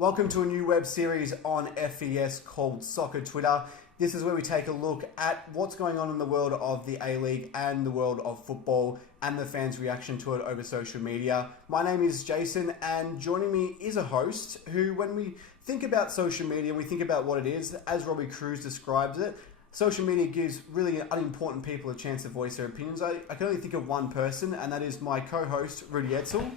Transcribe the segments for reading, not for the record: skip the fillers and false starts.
Welcome to a new web series on FVS called Soccer Twitter. This is where we take a look at what's going on in the world of the A-League and the world of football and the fans' reaction to it over social media. My name is Jason, and joining me is a host who, when we think about social media, we think about what it is, as Robbie Cruz describes it, social media gives really unimportant people a chance to voice their opinions. I can only think of one person, and that is my co-host, Rudy Etzel.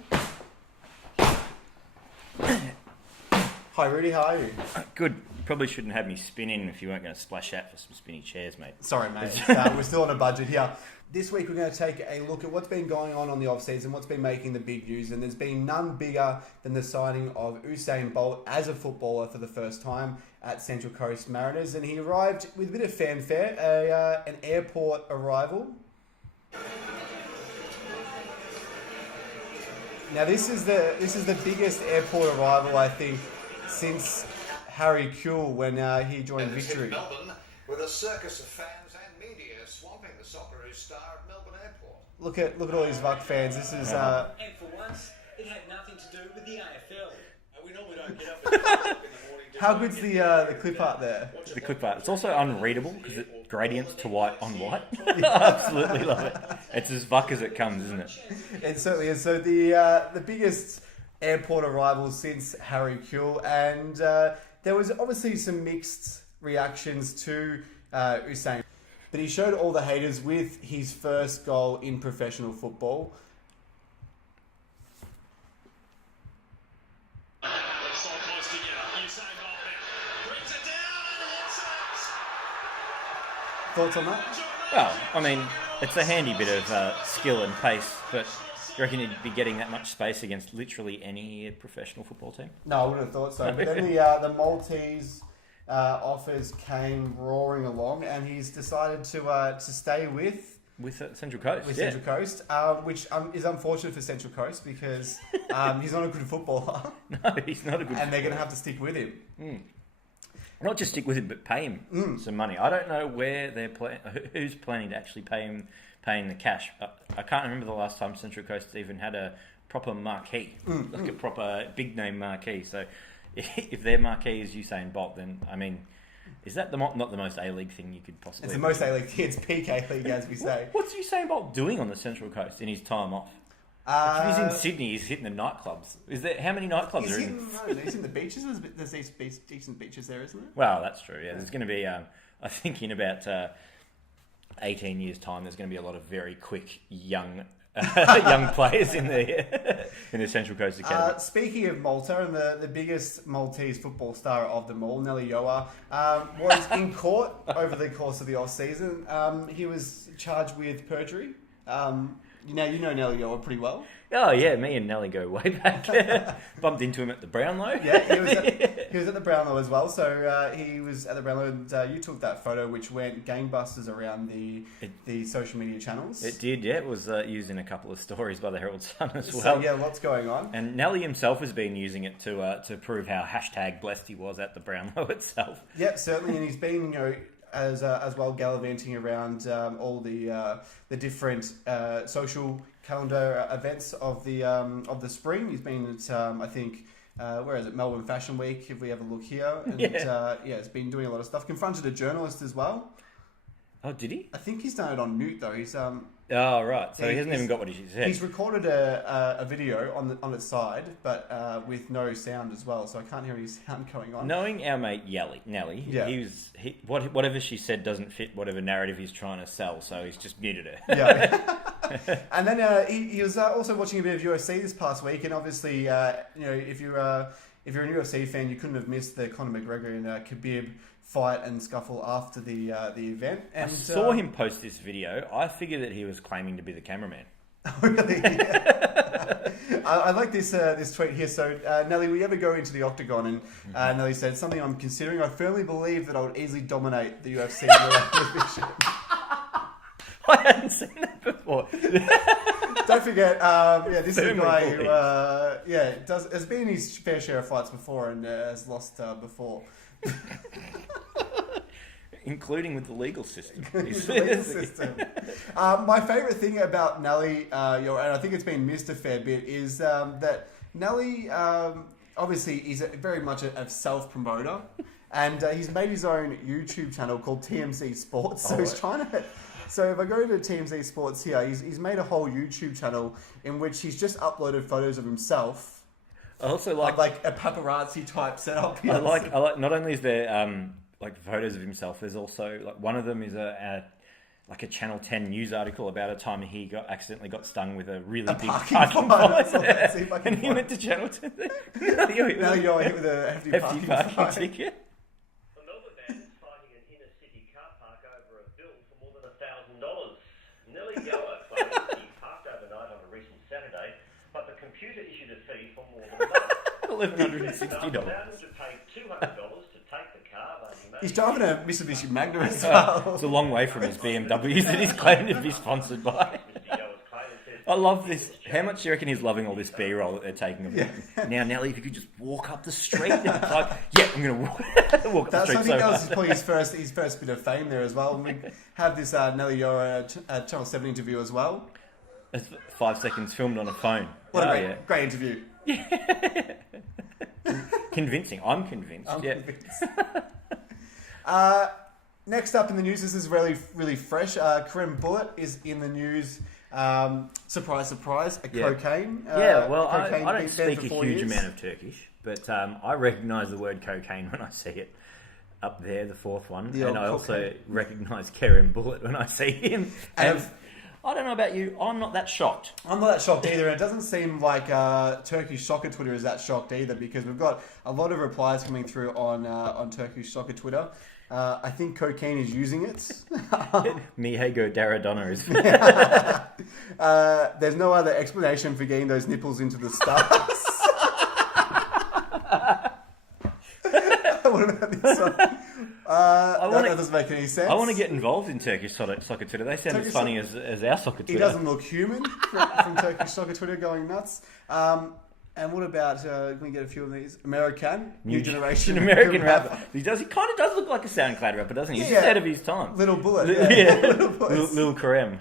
Hi Rudy, how are you? Good. Probably shouldn't have me spin in if you weren't going to splash out for some spinny chairs, mate. Sorry, mate. We're still on a budget here. This week we're going to take a look at what's been going on the off-season, what's been making the big news, and there's been none bigger than the signing of Usain Bolt as a footballer for the first time at Central Coast Mariners, and he arrived with a bit of fanfare, an airport arrival. Now this is the biggest airport arrival, I think, since Harry Kuehl when he joined Victory. Melbourne, with a circus of fans and media swamping the Socceroos star at Melbourne Airport. Look at all these VUC fans. This is And for once, it had nothing to do with the AFL. We normally don't get up in the morning. How good's the clip art there? The clip art. It's also unreadable because it gradients to white on white. I absolutely love it. It's as VUC as it comes, isn't it? It certainly is. So the biggest airport arrival since Harry Kuehl, and there was obviously some mixed reactions to Usain, but he showed all the haters with his first goal in professional football. Thoughts on that? Well, I mean, it's a handy bit of skill and pace, but you reckon he'd be getting that much space against literally any professional football team? No, I wouldn't have thought so. But then the Maltese offers came roaring along, and he's decided to stay with Central Coast. Central Coast, which is unfortunate for Central Coast because he's not a good footballer. No, he's not a good. And they're going to have to stick with him. Mm. Not just stick with him, but pay him some money. I don't know where who's planning to actually paying the cash. I can't remember the last time Central Coast even had a proper marquee, like a proper big name marquee. So if their marquee is Usain Bolt, then I mean, is that not the most A-League thing you could possibly? It's the most A-League thing. It's peak A-League, as we say. What's Usain Bolt doing on the Central Coast in his time off? If he's in Sydney, he's hitting the nightclubs. How many nightclubs are in? He's in the beaches. There's these decent beaches there, isn't there? Well, that's true. Yeah, there's going to be. I think in about 18 years' time, there's going to be a lot of very quick young players in the Central Coast Academy. Speaking of Malta, and the biggest Maltese football star of them all, Nelly Yoa, was in court over the course of the off-season. He was charged with perjury. You know Nelly Yoa pretty well. Oh yeah, me and Nelly go way back. Bumped into him at the Brownlow. Yeah, he was at the Brownlow as well. So he was at the Brownlow, and you took that photo, which went gangbusters around the social media channels. It did, yeah. It was used in a couple of stories by the Herald Sun as well. So yeah, lots going on. And Nelly himself has been using it to prove how #blessed he was at the Brownlow itself. Yeah, certainly, and he's been as well gallivanting around all the different social calendar events of the spring. He's been at I think where is it, Melbourne Fashion Week, if we have a look here, and he's been doing a lot of stuff. Confronted a journalist as well. Oh, did he? I think he's done it on mute though. He's Oh right, so he hasn't even got what he said. He's recorded a video on its side, but with no sound as well, so I can't hear any sound going on. Knowing our mate Nelly, whatever she said doesn't fit whatever narrative he's trying to sell, so he's just muted her. Yeah. And then he was also watching a bit of UFC this past week, and obviously, if you're an UFC fan, you couldn't have missed the Conor McGregor and Khabib fight and scuffle after the event. And I saw him post this video. I figured that he was claiming to be the cameraman. Really? Yeah. I like this tweet here. So, Nelly, will you ever go into the octagon? And Nelly said, something I'm considering. I firmly believe that I would easily dominate the UFC division. I hadn't seen that before. Don't forget, this is a guy who has been in his fair share of fights before and has lost before. Including with the legal system. My favourite thing about Nelly, and I think it's been missed a fair bit, is that Nelly obviously he's very much a self-promoter. And he's made his own YouTube channel called TMZ Sports. So he's trying to... So if I go to TMZ Sports here, he's made a whole YouTube channel in which he's just uploaded photos of himself. I also like a paparazzi type setup. I like. Not only is there like photos of himself, there's also like one of them is a Channel 10 news article about a time he accidentally got stung with a really big parking fine. And he went to Channel 10. Now you're hit with a hefty parking ticket. A Melbourne man is fighting an inner city car park over a bill for more than $1,000. Nellie Gower claims he parked overnight on a recent Saturday, but the computer issued a fee for more than a month. $1,160. Allowed him to pay $200 to take the car, but he He's driving a Mitsubishi Magna as well. It's a long way from his BMWs that he's claiming to be sponsored by. I love this. How much do you reckon he's loving all this B-roll that they're taking of him? Now, Nelly, if you could just walk up the street. And it's like, yeah, I'm going to walk up the street. I think that was probably his first bit of fame there as well. And we have this Nelly Yora Channel 7 interview as well. It's 5 seconds filmed on a phone. What a great interview. Convincing. I'm convinced. Convinced. Next up in the news, this is really, really fresh. Kareem Bullitt is in the news. Surprise, surprise, cocaine. I don't speak a huge amount of Turkish, but I recognise the word cocaine when I see it up there, the fourth one. And I also recognise Kareem Bullitt when I see him. And I don't know about you, I'm not that shocked. I'm not that shocked either, and it doesn't seem like Turkish soccer Twitter is that shocked either, because we've got a lot of replies coming through on Turkish soccer Twitter. I think cocaine is using it. Mihego Daradona is. There's no other explanation for getting those nipples into the stars. What about this one? That doesn't make any sense. I want to get involved in Turkish soccer Twitter. They sound as funny as our soccer Twitter. He doesn't look human from Turkish soccer Twitter going nuts. And what about, can we get a few of these? American, new generation American rapper. He kind of does look like a SoundCloud rapper, doesn't he? He's just ahead of his time. Little Bullet. Little Kareem.